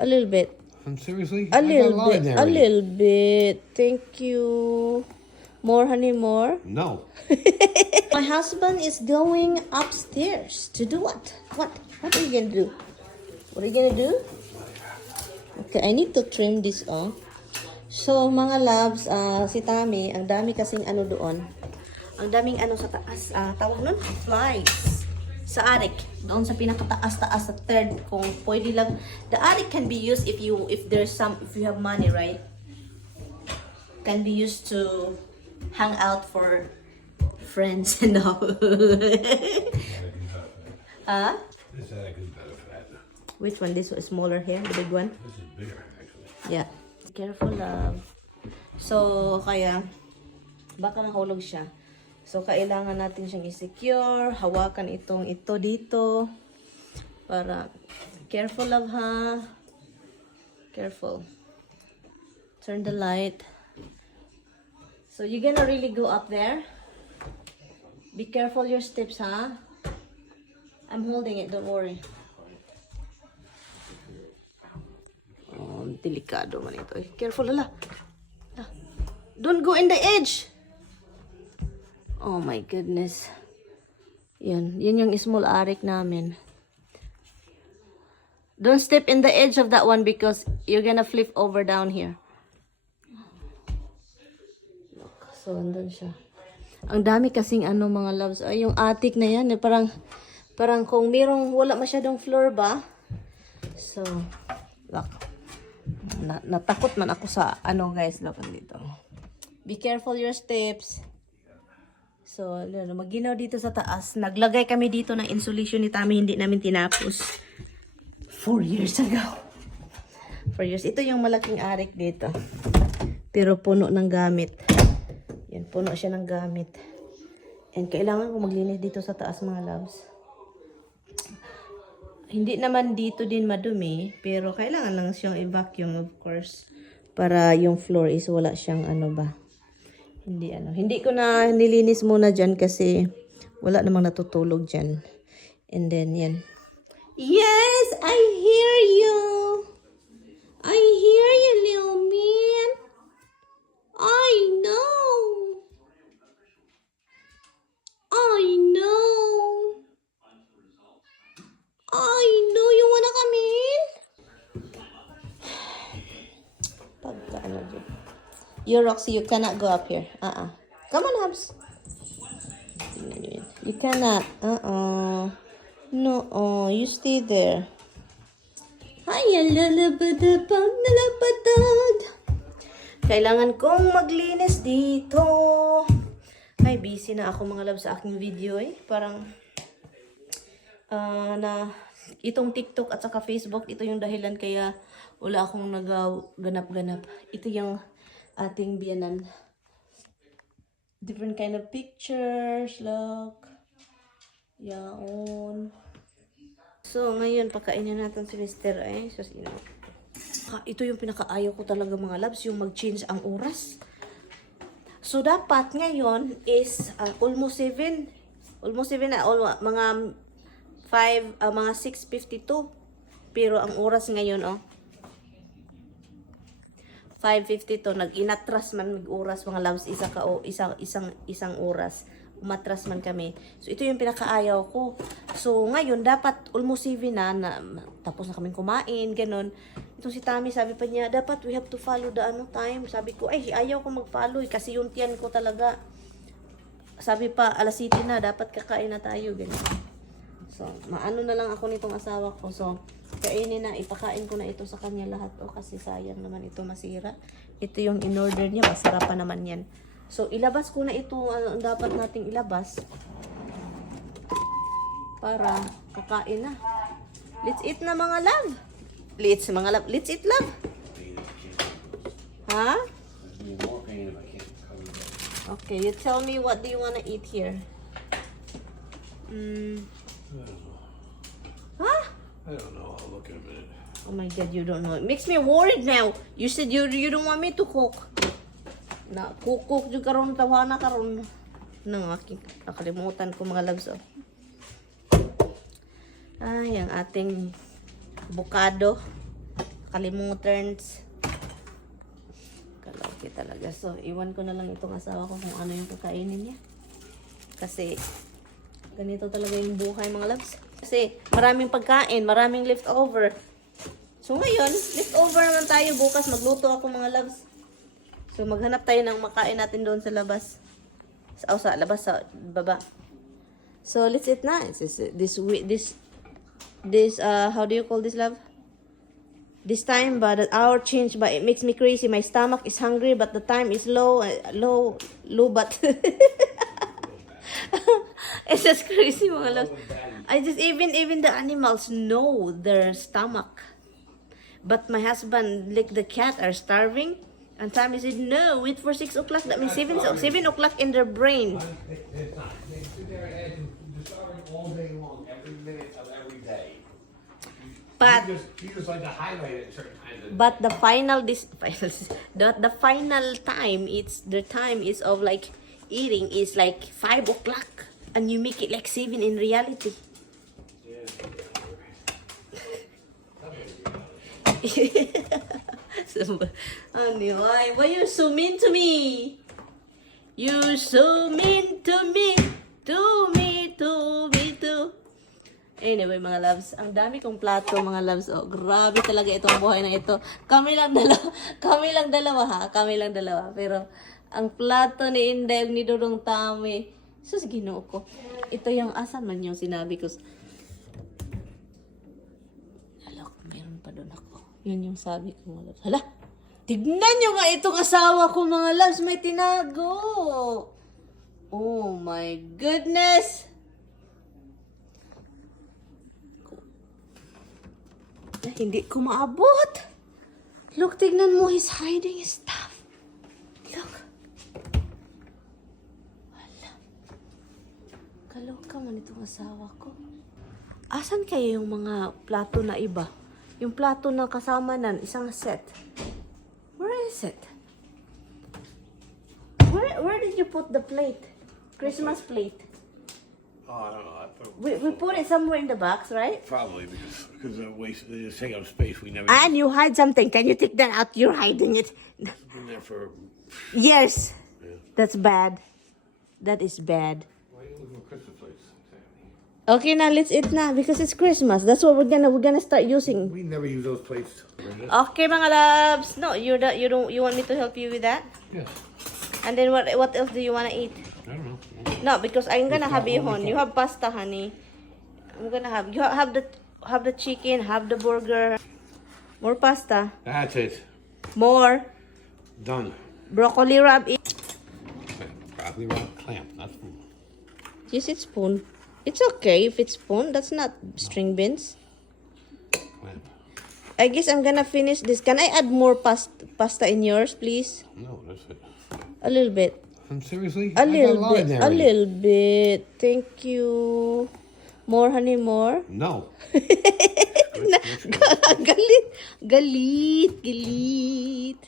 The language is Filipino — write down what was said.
A little bit. Seriously? A I got little lot in bit. there A already. little bit. Thank you. More, honey, more. No. My husband is going upstairs to do what? What? What are you gonna do? What are you gonna do? Okay, I need to trim this off. So, mga loves, si Tami, ang dami kasing ano doon. Ang daming ano sa taas. Tawag nun? Flies. Sa attic. Doon sa pinakataas-taas sa third. Kung pwede lang. The attic can be used if you have money, right? Can be used to hang out for friends and all. Huh? This attic is better for that. Which one? This is smaller here? The big one? This is bigger, actually. Yeah. Careful, love. So, kaya, baka mahulog siya. So, kailangan natin siyang i-secure. Hawakan ito dito. Para, careful, love, ha? Careful. Turn the light. So, you're gonna really go up there? Be careful your steps, ha? I'm holding it, don't worry. Oh, delikado man ito. Careful, lala. Don't go in the edge. Oh my goodness. Yan yung small attic namin. Don't step in the edge of that one because you're gonna flip over down here. Look, so andun siya. Ang dami kasing ano mga loves. Ay, yung attic na yan. Parang kung merong wala masyadong floor ba. So, look. Natakot man ako sa ano guys. Look dito. Be careful your steps. So, maginaw dito sa taas. Naglagay kami dito ng insulation ni Tami. Hindi namin tinapos. 4 years ago. 4 years. Ito yung malaking attic dito. Pero puno ng gamit. Yan, puno siya ng gamit. And kailangan ko maglinis dito sa taas mga loves. Hindi naman dito din madumi. Pero kailangan lang siyang i-vacuum of course. Para yung floor is wala siyang ano ba. Hindi ko na nilinis muna dyan kasi wala namang natutulog dyan. And then, yan. Yes! I hear you! I hear you, little man! I know! I know! I know! You wanna come in? Pagka ano dyan. You, Roxy, you cannot go up here. Come on, Hubs. You cannot. No, you stay there. Ay, lalabadabang nalapatag. Kailangan kong maglinis dito. Ay, busy na ako mga love sa aking video eh. Parang, itong TikTok at saka Facebook, ito yung dahilan kaya wala akong nagaganap-ganap. Ito yung ating biyanan. Different kind of pictures. Look. Yaon. So, ngayon, pakainin natin si Mr. So, ito yung pinakaayaw ko talaga mga loves, yung mag-change ang oras. So, dapat ngayon is almost 7. Almost 7 na. Mga 6:52. Pero ang oras ngayon, 5:52, nag-inatras man mag-oras mga loves, isang oras. Umatras man kami. So, ito yung pinakaayaw ko. So, ngayon, dapat almost 7 na tapos na kaming kumain, ganun. Itong si Tami, sabi pa niya, dapat we have to follow the time. Sabi ko, ay, ayaw ko mag-follow kasi yung tiyan ko talaga. Sabi pa, alas 7 na, dapat kakain na tayo, ganun. So, maano na lang ako nitong asawa ko. So, kainin na, ipakain ko na ito sa kanya lahat. Kasi sayang naman ito masira. Ito yung in-order niya, masarap pa naman yan. So, ilabas ko na ito, dapat nating ilabas. Para kakain na. Let's eat na mga love. Let's eat love. Ha? Okay, you tell me what do you wanna eat here? Huh? I don't know. I'll look in a minute. Oh my God, you don't know. It makes me worried now. You said you don't want me to cook. Na cook jud karon tawana karon. Nang nakalimutan ko mga loves. Ay, ang ating bukado. Kalimuterns. Kalaki talaga. So, iwan ko na lang itong asawa ko kung ano yung kakainin niya. Kasi, ganito talaga yung buhay mga loves. Kasi, maraming pagkain, maraming leftover. So, ngayon, leftover naman tayo. Bukas, magluto ako mga loves. So, maghanap tayo ng makain natin doon sa labas. Sa labas, sa baba. So, let's eat na. This, how do you call this, love? This time, but the hour changed, but it makes me crazy. My stomach is hungry, but the time is low, but it's just crazy, mga loves. I just even the animals know their stomach, but my husband, like the cat, are starving. And Tommy said, "No, wait for 6 o'clock. That means 7 o'clock in their brain." It's not. They sit there and discovering all day long, every minute of every day. But You just like to highlight it certain times. But the final time, the time is of like eating is like 5 o'clock, and you make it like 7 in reality. So, anyway, why you so mean to me? You so mean to me, to me. Anyway, mga loves, ang dami kong plato, mga loves. Oh, grabe talaga itong buhay na ito. Kami lang dalawa. Pero, ang plato ni Inday, ni Dudong Tami, sus, Ginoo ko. Ito yung asan man yung sinabi ko. Hala, meron pa doon ako. Yun yung sabi ko, mga loves. Hala, tignan nyo nga itong asawa ko, mga loves, may tinago. Oh my goodness. Hindi ko maabot. Look, tignan mo. He's hiding his stuff. Look. Wala. Kaloka man itong asawa ko. Asan kaya yung mga plato na iba? Yung plato na kasama nan, isang set. Where is it? Where did you put the plate? Christmas plate. Oh, I don't know. We put it somewhere in the box, right? Probably because they take up space. We never. And you hide something. Can you take that out? You're hiding it. Been there for. Yes. Yeah. That's bad. That is bad. Why are you looking for Christmas plates? Okay, now let's eat now because it's Christmas. That's what we're gonna start using. We never use those plates. Okay, mga loves. No, you want me to help you with that? Yes. And then what else do you wanna eat? I don't know. No, because I'm gonna It's have not ihon. only You have pasta, honey. I'm gonna have have the chicken, have the burger, more pasta, That's it. more Done. broccoli wrap. Broccoli wrapped clamp. That's food. Yes, it's spoon. It's okay if it's spoon. That's not string beans. Clamp. I guess I'm gonna finish this. Can I add more pasta in yours, please? No, that's it. A little bit. Seriously? A I got little lot in bit. there A already. little bit. Thank you. More, honey, more. No. Galit.